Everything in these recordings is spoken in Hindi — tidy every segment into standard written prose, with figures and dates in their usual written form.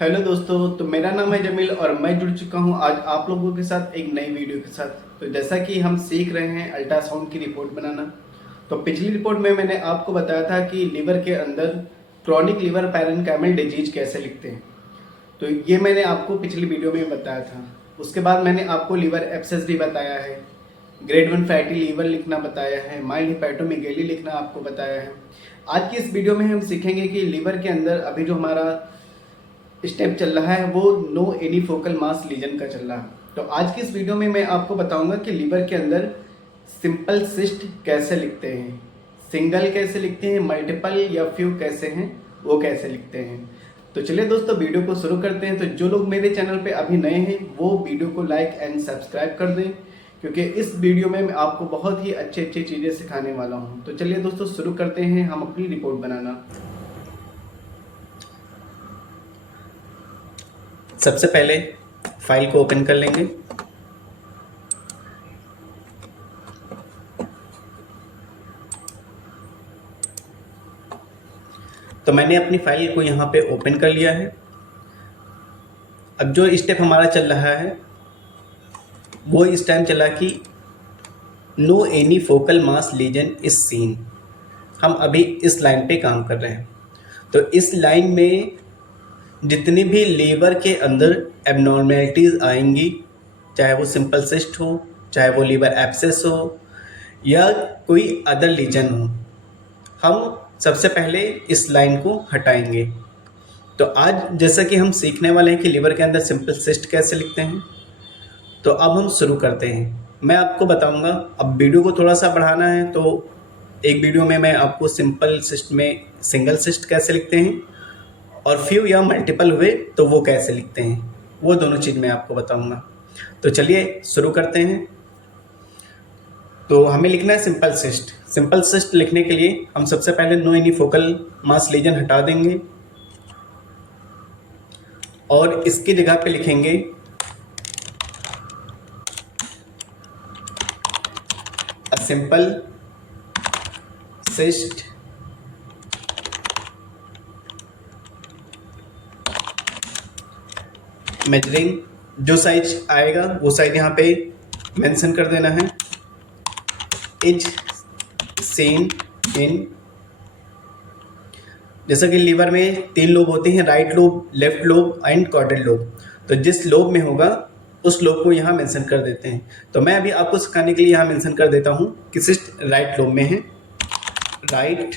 हेलो दोस्तों, तो मेरा नाम है जमील और मैं जुड़ चुका हूं आज आप लोगों के साथ एक नई वीडियो के साथ। तो जैसा कि हम सीख रहे हैं अल्ट्रासाउंड की रिपोर्ट बनाना, तो पिछली रिपोर्ट में मैंने आपको बताया था कि लीवर के अंदर क्रॉनिक लीवर पैरेन्काइमल डिजीज कैसे लिखते हैं। तो ये मैंने आपको पिछली वीडियो में बताया था। उसके बाद मैंने आपको लीवर एब्सेस भी बताया है, ग्रेड 1 फैटी लीवर लिखना बताया है, माइल्ड हेपेटोमेगैली लिखना आपको बताया है। आज की इस वीडियो में हम सीखेंगे कि लीवर के अंदर अभी जो हमारा स्टेप चल रहा है वो no any focal mass legion का चल रहा है। तो आज की इस वीडियो में मैं आपको बताऊंगा कि लीवर के अंदर सिंपल सिस्ट कैसे लिखते हैं, सिंगल कैसे लिखते हैं, मल्टीपल या फ्यू कैसे हैं, वो कैसे लिखते हैं। तो चलिए दोस्तों वीडियो को शुरू करते हैं। तो जो लोग मेरे चैनल पे अभी नए हैं वो वीडियो को लाइक एंड सब्सक्राइब कर दें, क्योंकि इस वीडियो में मैं आपको बहुत ही अच्छी अच्छी चीज़ें सिखाने वाला हूँ। तो चलिए दोस्तों शुरू करते हैं हम अपनी रिपोर्ट बनाना। सबसे पहले फाइल को ओपन कर लेंगे। तो मैंने अपनी फाइल को यहाँ पे ओपन कर लिया है। अब जो स्टेप हमारा चल रहा है वो इस टाइम चला कि no any focal mass lesion is seen. हम अभी इस लाइन पे काम कर रहे हैं। तो इस लाइन में जितनी भी लीवर के अंदर एबनॉर्मेलिटीज़ आएंगी, चाहे वो सिंपल सिस्ट हो, चाहे वो लीवर एब्सेस हो या कोई अदर लीजन हो, हम सबसे पहले इस लाइन को हटाएंगे। तो आज जैसा कि हम सीखने वाले हैं कि लीवर के अंदर सिंपल सिस्ट कैसे लिखते हैं, तो अब हम शुरू करते हैं। मैं आपको बताऊंगा, अब वीडियो को थोड़ा सा बढ़ाना है तो एक वीडियो में मैं आपको सिंपल सिस्ट में सिंगल सिस्ट कैसे लिखते हैं और फ्यू या मल्टीपल हुए तो वो कैसे लिखते हैं, वो दोनों चीज़ मैं आपको बताऊंगा। तो चलिए शुरू करते हैं। तो हमें लिखना है सिंपल सिस्ट। सिंपल सिस्ट लिखने के लिए हम सबसे पहले no any focal mass legion हटा देंगे और इसकी जगह पे लिखेंगे अ सिंपल सिस्ट मेजरिंग। जो साइज आएगा वो साइज यहाँ पे मेंशन कर देना है। इज सीन इन, जैसा कि लीवर में 3 लोब होते हैं, right lobe, left lobe and caudal lobe. तो जिस लोब में होगा उस लोब को यहाँ मेंशन कर देते हैं। तो मैं अभी आपको सिखाने के लिए यहाँ मेंशन कर देता हूँ कि सिस्ट राइट लोब में है। Right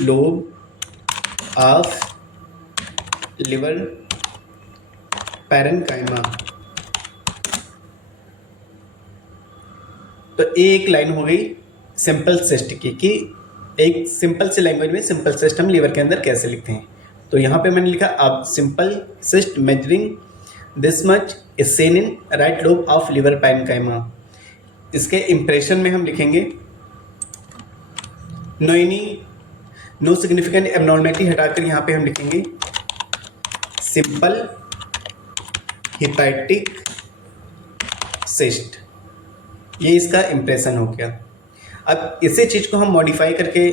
lobe of liver parenchyma. तो एक लाइन हो गई सिंपल सिस्ट की कि एक सिंपल सी लैंग्वेज में सिंपल सिस्ट हम लीवर के अंदर कैसे लिखते हैं। तो यहाँ पे मैंने लिखा अब simple cyst measuring this much is seen in right lobe of liver parenchyma. इसके इंप्रेशन में हम लिखेंगे नो सिग्निफिकेंट एबनॉर्मेलिटी हटाकर यहाँ पे हम लिखेंगे सिंपल हिपैटिक सिस्ट। ये इसका इम्प्रेशन हो गया। अब इसी चीज़ को हम मॉडिफाई करके,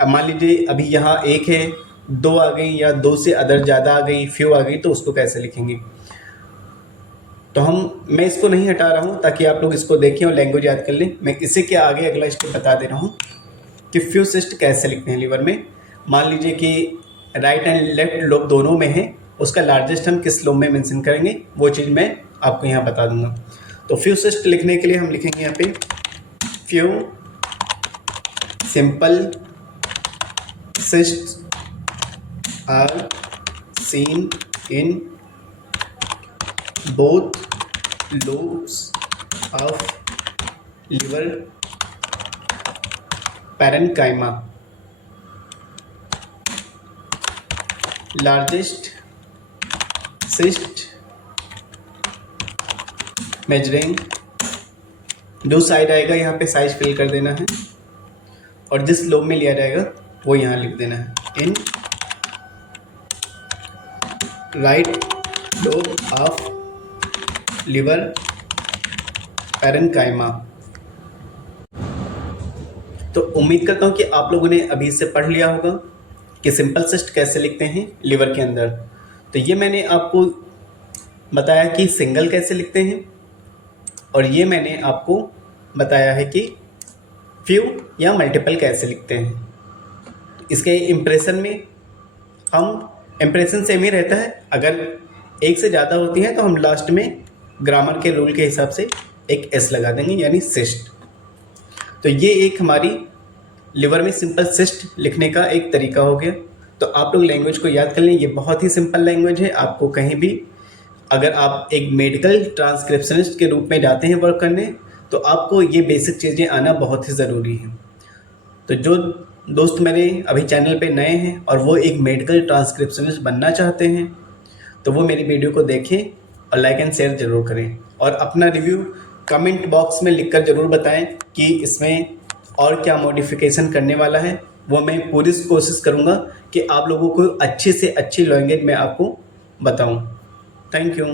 अब मान लीजिए अभी यहाँ 1 है, 2 आ गई या 2 से अदर ज़्यादा आ गई, फ्यू आ गई, तो उसको कैसे लिखेंगे। तो मैं इसको नहीं हटा रहा हूँ ताकि आप लोग इसको देखें और लैंग्वेज याद कर लें। मैं इसी के आगे अगला स्टेप बता दे रहा हूँ कि फ्यू सिस्ट कैसे लिखते हैं लीवर में। मान लीजिए कि राइट एंड लेफ्ट लोब दोनों में है, उसका लार्जेस्ट हम किस लोब में मेंशन करेंगे वो चीज़ मैं आपको यहाँ बता दूंगा। तो फ्यू सिस्ट लिखने के लिए हम लिखेंगे यहाँ पे few simple cyst are seen in both lobes of liver parenchyma. Largest cyst measuring, जो साइड आएगा यहाँ पे साइज फिल कर देना है और जिस लोब में लिया जाएगा वो यहाँ लिख देना है in right lobe of liver parenchyma. तो उम्मीद करता हूँ कि आप लोगों ने अभी इससे पढ़ लिया होगा कि सिंपल सिस्ट कैसे लिखते हैं लीवर के अंदर। तो तो ये मैंने आपको बताया कि सिंगल कैसे लिखते हैं, और ये मैंने आपको बताया है कि फ्यू या मल्टीपल कैसे लिखते हैं। इसके इम्प्रेशन में हम इम्प्रेशन सेम ही रहता है, अगर एक से ज़्यादा होती है तो हम लास्ट में ग्रामर के रूल के हिसाब से एक एस लगा देंगे, यानी सिस्ट। तो ये एक हमारी लिवर में सिंपल सिस्ट लिखने का एक तरीका हो गया। तो आप लोग लैंग्वेज को याद कर लें, ये बहुत ही सिंपल लैंग्वेज है। आपको कहीं भी अगर आप एक मेडिकल ट्रांसक्रिप्शनिस्ट के रूप में जाते हैं वर्क करने, तो आपको ये बेसिक चीज़ें आना बहुत ही ज़रूरी है। तो जो दोस्त मेरे अभी चैनल पे नए हैं और वो एक मेडिकल ट्रांसक्रिप्शनिस्ट बनना चाहते हैं, तो वो मेरी वीडियो को देखें और लाइक एंड शेयर ज़रूर करें, और अपना रिव्यू कमेंट बॉक्स में लिखकर ज़रूर बताएं कि इसमें और क्या मॉडिफिकेशन करने वाला है। वो मैं पूरी कोशिश करूँगा कि आप लोगों को अच्छे से अच्छी लैंग्वेज में आपको बताऊँ। Thank you.